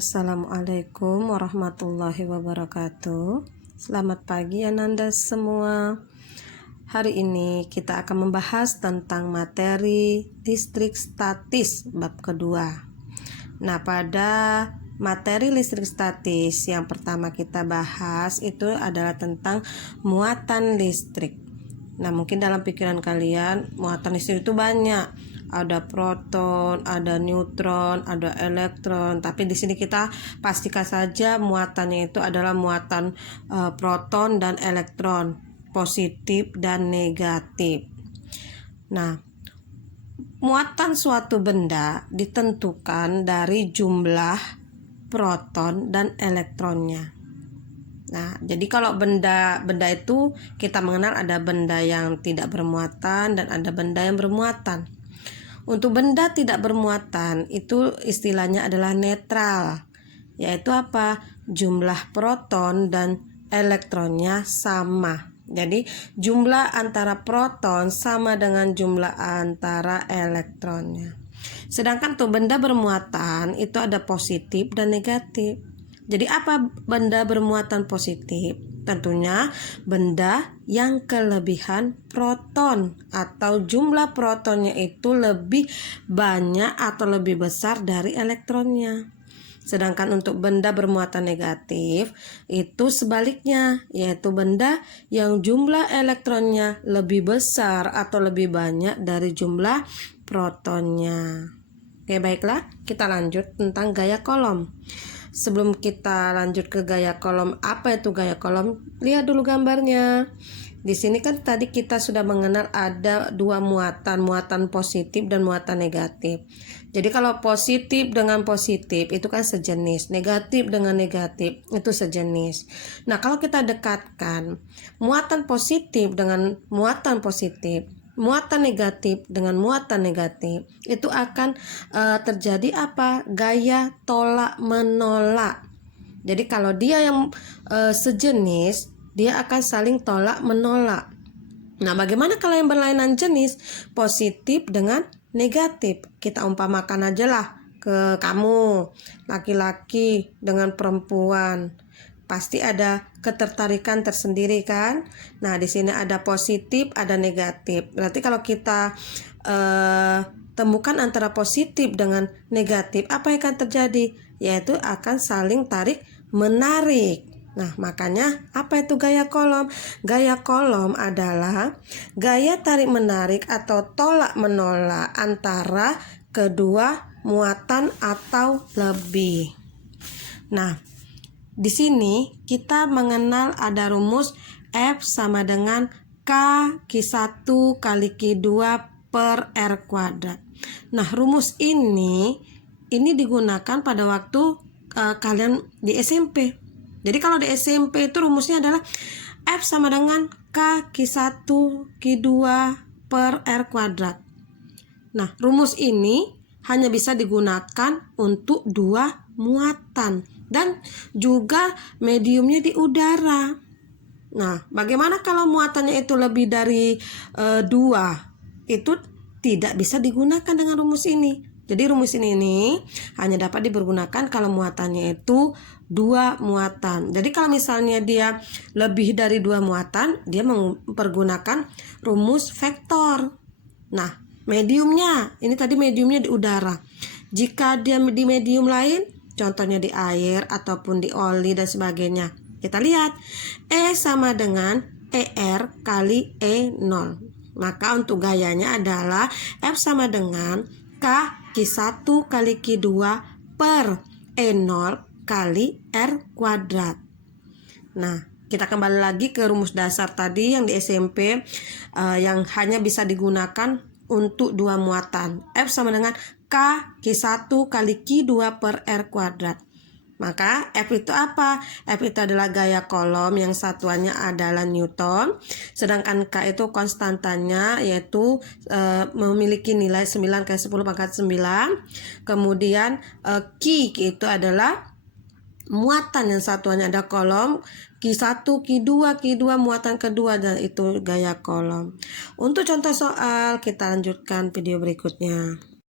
Assalamualaikum warahmatullahi wabarakatuh. Selamat pagi Ananda semua. Hari ini kita akan membahas tentang materi listrik statis bab kedua. Nah, pada materi listrik statis yang pertama kita bahas itu adalah tentang muatan listrik. Nah, mungkin dalam pikiran kalian muatan listrik itu banyak. Ada proton, ada neutron, ada elektron. Tapi di sini kita pastikan saja muatannya itu adalah muatan proton dan elektron, positif dan negatif. Nah, muatan suatu benda ditentukan dari jumlah proton dan elektronnya. Nah, jadi kalau benda itu kita mengenal ada benda yang tidak bermuatan dan ada benda yang bermuatan. Untuk benda tidak bermuatan itu istilahnya adalah netral, yaitu apa? Jumlah proton dan elektronnya sama. Jadi jumlah antara proton sama dengan jumlah antara elektronnya. Sedangkan untuk benda bermuatan itu ada positif dan negatif. Jadi apa benda bermuatan positif? Tentunya benda yang kelebihan proton atau jumlah protonnya itu lebih banyak atau lebih besar dari elektronnya. Sedangkan untuk benda bermuatan negatif itu sebaliknya, yaitu benda yang jumlah elektronnya lebih besar atau lebih banyak dari jumlah protonnya. Oke, baiklah, kita lanjut tentang gaya kolom. Sebelum kita lanjut ke gaya kolom, apa itu gaya kolom? Lihat dulu gambarnya. Di sini kan tadi kita sudah mengenal ada dua muatan positif dan muatan negatif. Jadi kalau positif dengan positif itu kan sejenis, negatif dengan negatif itu sejenis. Nah, kalau kita dekatkan muatan positif dengan muatan positif, muatan negatif dengan muatan negatif, itu akan terjadi apa? Gaya tolak menolak. Jadi kalau dia yang sejenis, dia akan saling tolak menolak. Nah, bagaimana kalau yang berlainan jenis? Positif dengan negatif. Kita umpamakan aja lah ke kamu, laki-laki dengan perempuan. Pasti ada ketertarikan tersendiri kan? Nah, di sini ada positif, ada negatif. Berarti kalau kita temukan antara positif dengan negatif, apa yang akan terjadi? Yaitu akan saling tarik menarik. Nah, makanya apa itu gaya kolom? Gaya kolom adalah gaya tarik menarik atau tolak menolak antara kedua muatan atau lebih. Nah, di sini kita mengenal ada rumus F sama dengan K Q1 kali Q2 per R kuadrat. Nah, rumus ini digunakan pada waktu kalian di SMP. Jadi kalau di SMP itu rumusnya adalah F sama dengan K Q1 Q2 per R kuadrat. Nah, rumus ini hanya bisa digunakan untuk dua muatan dan juga mediumnya di udara. Nah, bagaimana kalau muatannya itu lebih dari 2? Itu tidak bisa digunakan dengan rumus ini. Jadi rumus ini hanya dapat dipergunakan kalau muatannya itu 2 muatan. Jadi kalau misalnya dia lebih dari 2 muatan, dia mempergunakan rumus vektor. Nah, mediumnya, ini tadi mediumnya di udara. Jika dia di medium lain, contohnya di air ataupun di oli dan sebagainya, kita lihat E sama dengan ER kali E0. Maka untuk gayanya adalah F sama dengan K Q1 kali Q2 per E0 kali R kuadrat. Nah, kita kembali lagi ke rumus dasar tadi yang di SMP yang hanya bisa digunakan untuk dua muatan. F sama dengan K Q1 kali Q2 per R kuadrat. Maka F itu apa? F itu adalah gaya kolom yang satuannya adalah Newton. Sedangkan K itu konstantanya yaitu memiliki nilai 9 kali 10 pangkat 9. Kemudian Q itu adalah muatan yang satuannya ada kolom. Q1, Q2 muatan kedua dan itu gaya kolom. Untuk contoh soal kita lanjutkan video berikutnya.